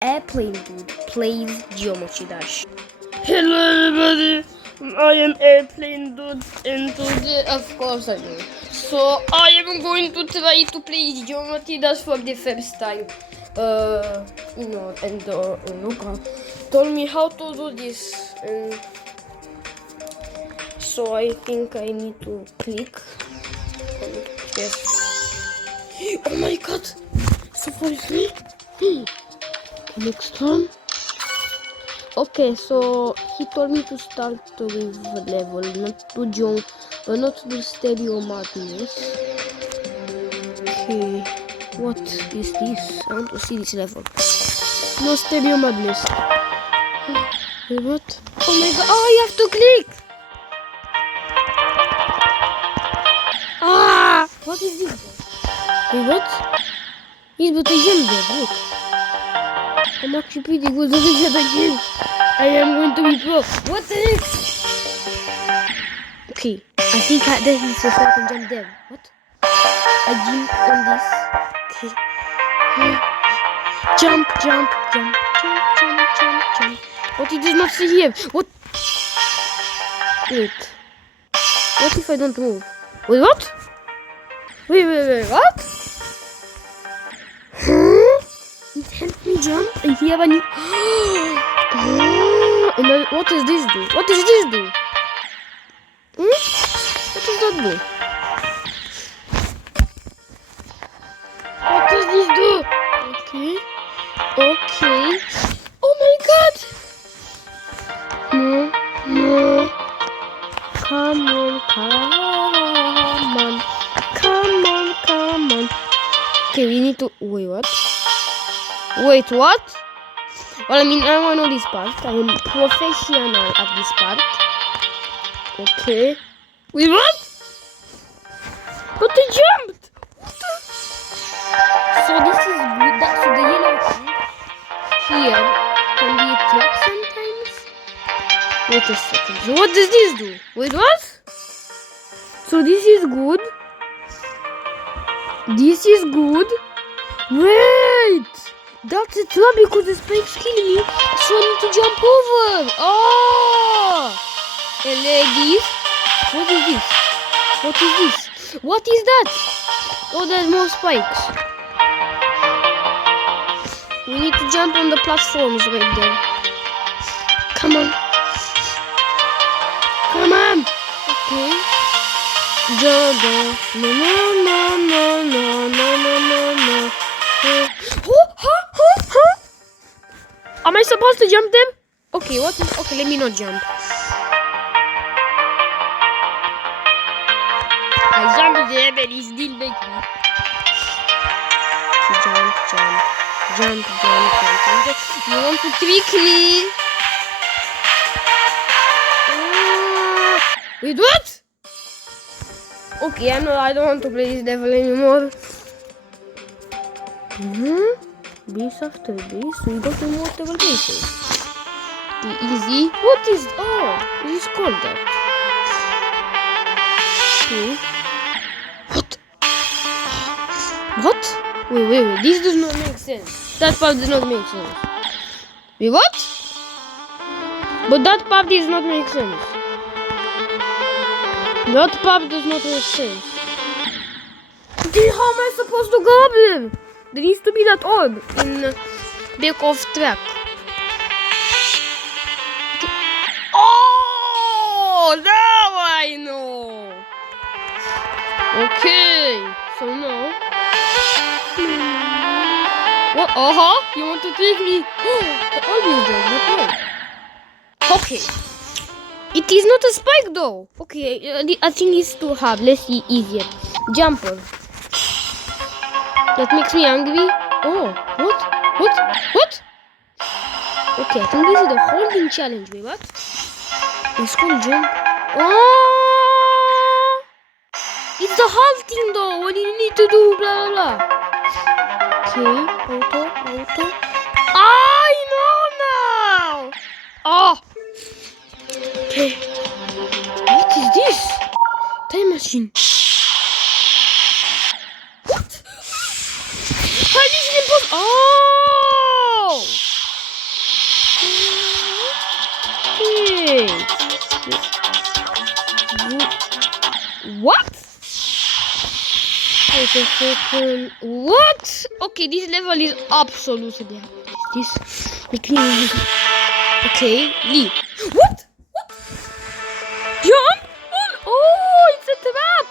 Airplane Dude plays Geometry Dash. Hello everybody, I am Airplane Dude and today, of course I know. So I am going to try to play Geometry Dash for the first time. And Luca told me how to do this, and so I think I need to click on yes. Oh my god! Seriously? Next time. Okay, so he told me to start with level, not to jump, but not to Stereo Madness. Okay, what is this? I want to see this level. No Stereo Madness. Wait, what? Oh my god! Oh, you have to click. Ah! What is this? Wait, what? He's but a jump there. Look. I'm actually pretty good at it again. I am going to be pro. What the heck? Okay, I think that is so I can jump there. What? I jump on this. Okay. Jump, jump, jump, jump, jump, jump, jump. What? He does not see here. What? Wait. What if I don't move? Wait, what? Wait, what? It helped me jump and here I need... And then what does this do? What does this do? What does that do? What does this do? Okay. Oh my god! No. Come on. Okay, we need to... Wait, what? Well, I mean, I want to know this part. I am professional at this part. Okay. Wait, what? But I jumped! What the? So this is good. So the yellow thing here can be a trap sometimes. Wait a second. So what does this do? Wait, what? So this is good. Wait! That's a trap because the spikes kill me, so I need to jump over. Oh! And like this. What is that? Oh, there's more spikes. We need to jump on the platforms right there. Come on. Okay. Jump. No. Am I supposed to jump them? Okay, okay, let me not jump. I jumped them and he still makes me. Jump. You want to trick me? Wait, what? Okay, I don't want to play this level anymore. Base after base, so you don't know what level base is. The easy. What is... Oh, it is called that. Okay. What? Wait. This does not make sense. That part does not make sense. Wait, what? But that part does not make sense. That part does not make sense. Then how am I supposed to go up there? There needs to be that orb in back of track. Oh, now I know. Okay, so now. What? You want to trick me? The orb is there, not orb. Okay. It is not a spike though. Okay, I think it's too hard. Let's see easier. Jumper. That makes me angry. Oh, what? Okay, I think this is the holding challenge. Wait, what? It's called jump. Oh! It's the halting though. What do you need to do? Blah, blah, blah. Okay, auto. I know now! Oh! Okay. What is this? Time machine. What? How is it impossible? Oh! What? Wait a second. What? Okay, this level is absolutely. This. Okay, Lee. What? What? Jump? Oh, it's a trap.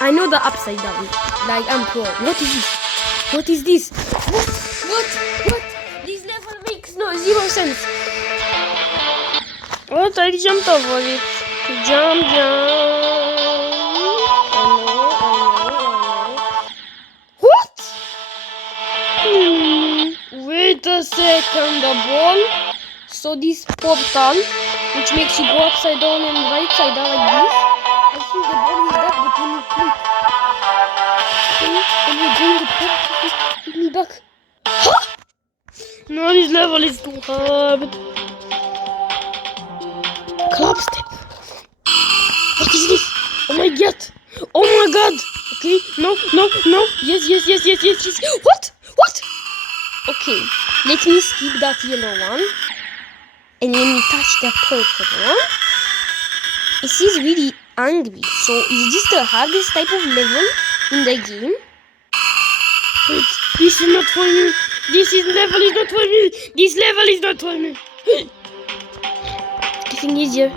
I know the upside down. Like I'm pro. What is this? What is this? What? This level makes zero sense. What? I jumped over it. Jump. I know. What? Wait a second. The ball. So this portal, which makes you go upside down and right side down like this. I think the ball is that, but when you click, and you go in the portal, hit me back. Huh? No, this level is too hard. Club step. What is this? Oh my god. Oh my god. Okay. No. Yes. What? Okay. Let me skip that yellow one. And when you touch the purple one, it is really angry. So is this the hardest type of level in the game? Wait, this is not for me. This level is not for me. This level is not for me. It's getting easier.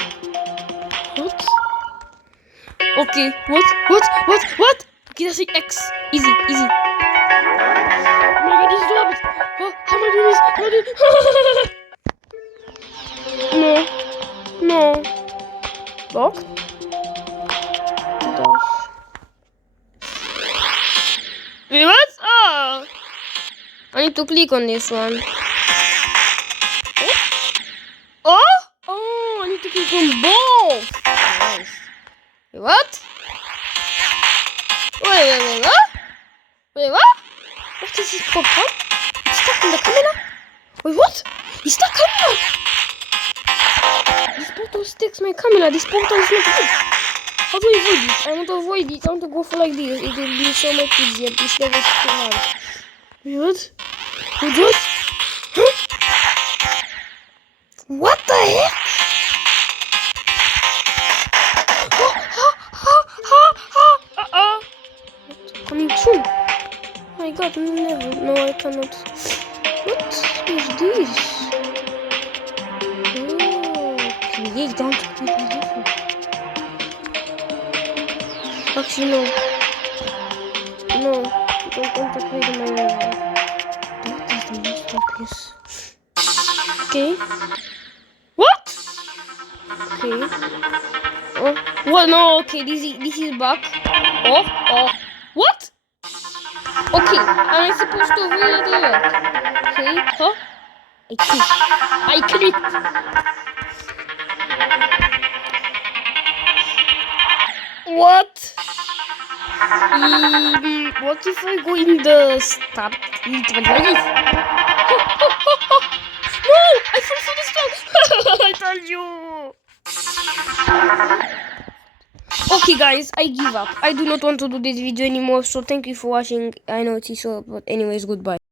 What? Okay, what? Okay, that's like X. Easy. Oh my god, this dropped. Oh, how am I doing this? No. Block. Dash. Wait, what? Oh. I need to click on this one. Oh, I need to click on both. Nice. Wait, what? Wait, what? What is this portal? It's stuck in the camera? Wait, what? It's stuck camera! This portal sticks my camera. This portal is not good. How do I avoid it? I want to avoid it. I want to go for like this. It will be so much easier. This level is too hard. Wait, what? Huh? What the heck? Coming soon. Oh my god, never. No, I cannot. What is this? Create, don't create different. Actually, no. Don't want to create my level. What is the masterpiece? Okay. What? Okay. Oh, what? No, okay, this is back. Oh. What? Okay, am I supposed to avoid it? Okay, huh? I clicked. What? What if I go in the start? No, I fell for the start. I told you. Okay guys, I give up. I do not want to do this video anymore, so thank you for watching. I know it's short, but anyways, goodbye.